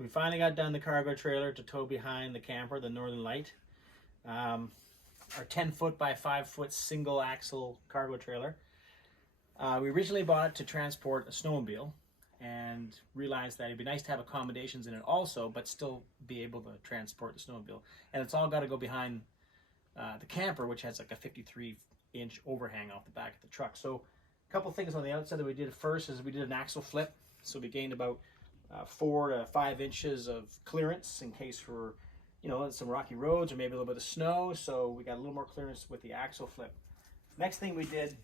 So we finally got done the cargo trailer to tow behind the camper, the Northern Light. Our 10-foot by 5-foot single axle cargo trailer. We originally bought it to transport a snowmobile and realized that it'd be nice to have accommodations in it also, but still be able to transport the snowmobile. And it's all got to go behind the camper, which has like a 53-inch overhang off the back of the truck. So a couple things on the outside that we did first is we did an axle flip. So we gained about 4 to 5 inches of clearance in case we're, some rocky roads or maybe a little bit of snow. So we got a little more clearance with the axle flip. Next thing we did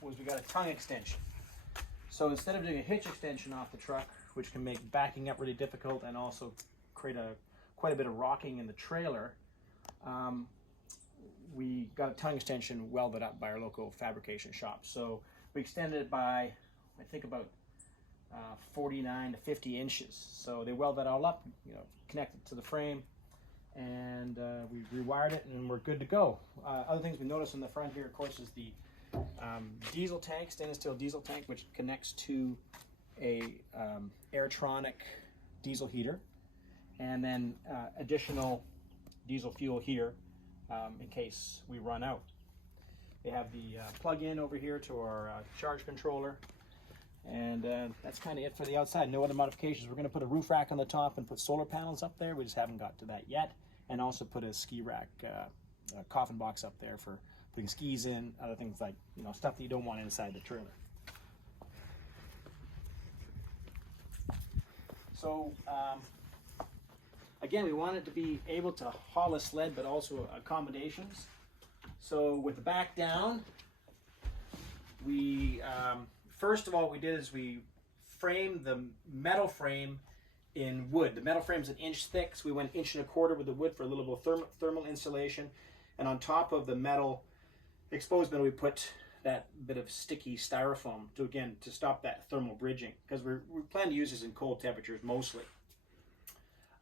was we got a tongue extension. So instead of doing a hitch extension off the truck, which can make backing up really difficult and also create quite a bit of rocking in the trailer, we got a tongue extension welded up by our local fabrication shop. So we extended it by, I think, about 49 to 50 inches. So they weld that all up, connect it to the frame, and we rewired it, and we're good to go. Other things we noticed on the front here, of course, is the diesel tank, stainless steel diesel tank, which connects to a Airtronic diesel heater, and then additional diesel fuel here in case we run out. They have the plug-in over here to our charge controller, and that's kind of it for the outside. No other modifications. We're going to put a roof rack on the top and put solar panels up there. We just haven't got to that yet, and also put a ski rack, a coffin box up there for putting skis in, other things like stuff that you don't want inside the trailer. So again, we wanted to be able to haul a sled, but also accommodations. So with the back down, we first of all, what we did is we framed the metal frame in wood. The metal frame's 1 inch thick, so we went 1.25 inches with the wood for a little bit of thermal insulation. And on top of the metal, exposed metal, we put that bit of sticky styrofoam to stop that thermal bridging, because we plan to use this in cold temperatures mostly.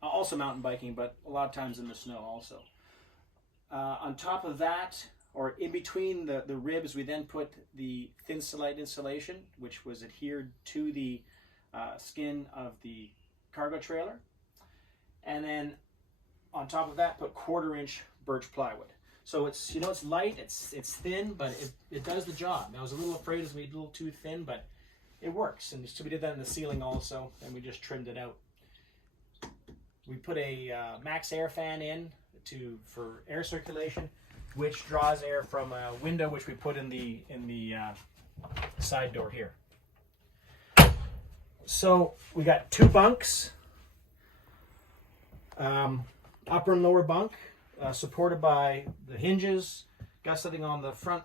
Also mountain biking, but a lot of times in the snow also. On top of that, or in between the ribs, we then put the thin slide insulation, which was adhered to the skin of the cargo trailer. And then on top of that, put 1/4 inch birch plywood. So it's it's light, it's thin, but it does the job. I was a little afraid it was a little too thin, but it works. And so we did that in the ceiling also, and we just trimmed it out. We put a max air fan in for air circulation, which draws air from a window which we put in the side door here. So we got 2 bunks, upper and lower bunk, supported by the hinges, gusseting on the front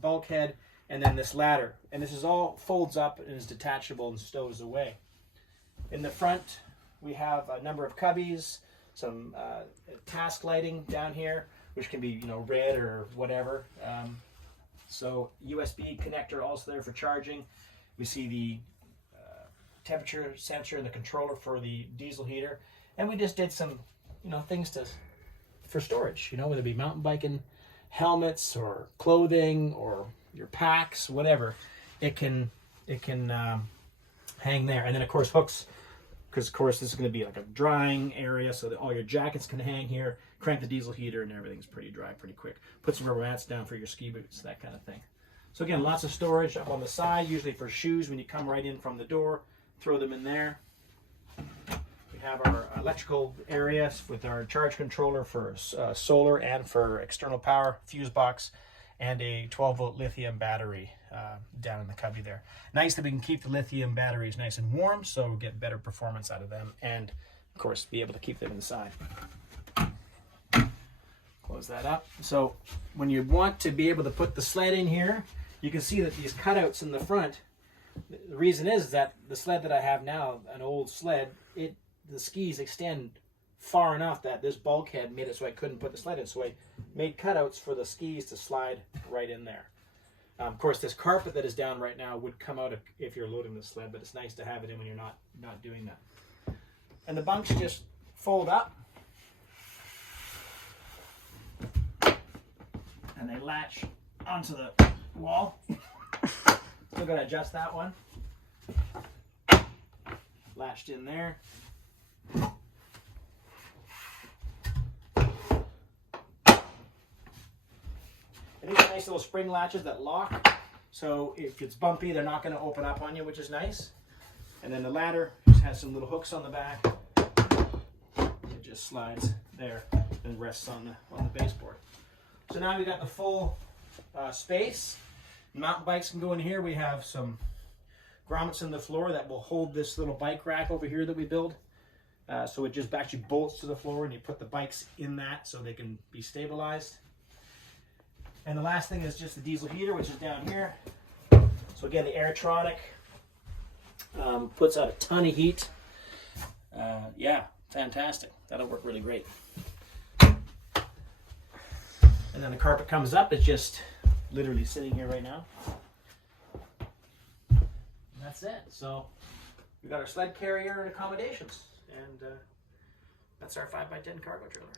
bulkhead, and then this ladder. And this is all folds up and is detachable and stows away. In the front, we have a number of cubbies, some task lighting down here, which can be red or whatever. So USB connector also there for charging. We see the temperature sensor and the controller for the diesel heater, and we just did some things for storage. Whether it be mountain biking helmets or clothing or your packs, whatever, it can hang there. And then of course hooks, because of course this is going to be like a drying area, so that all your jackets can hang here. Crank the diesel heater and everything's pretty dry pretty quick. Put some rubber mats down for your ski boots, that kind of thing. So again, lots of storage up on the side, usually for shoes when you come right in from the door. Throw them in there. We have our electrical area with our charge controller for solar and for external power, fuse box, and a 12-volt lithium battery down in the cubby there. Nice that we can keep the lithium batteries nice and warm, so we'll get better performance out of them, and of course be able to keep them inside. Close that up. So when you want to be able to put the sled in here, you can see that these cutouts in the front, the reason is that the sled that I have now, an old sled, the skis extend far enough that this bulkhead made it so I couldn't put the sled in. So I made cutouts for the skis to slide right in there. Of course, this carpet that is down right now would come out if you're loading the sled, but it's nice to have it in when you're not doing that. And the bunks just fold up, and they latch onto the wall. Still got to adjust that one. latched in there. And these are nice little spring latches that lock, so if it's bumpy, they're not going to open up on you, which is nice. And then the ladder just has some little hooks on the back. It just slides there and rests on the baseboard. So now we got the full space. Mountain bikes can go in here. We have some grommets in the floor that will hold this little bike rack over here that we build. So it just actually bolts to the floor, and you put the bikes in that so they can be stabilized. And the last thing is just the diesel heater, which is down here. So again, the Airtronic puts out a ton of heat. Yeah, fantastic. That'll work really great. And then the carpet comes up. It's just literally sitting here right now. And that's it. So we got our sled carrier and accommodations. And that's our 5x10 cargo trailer.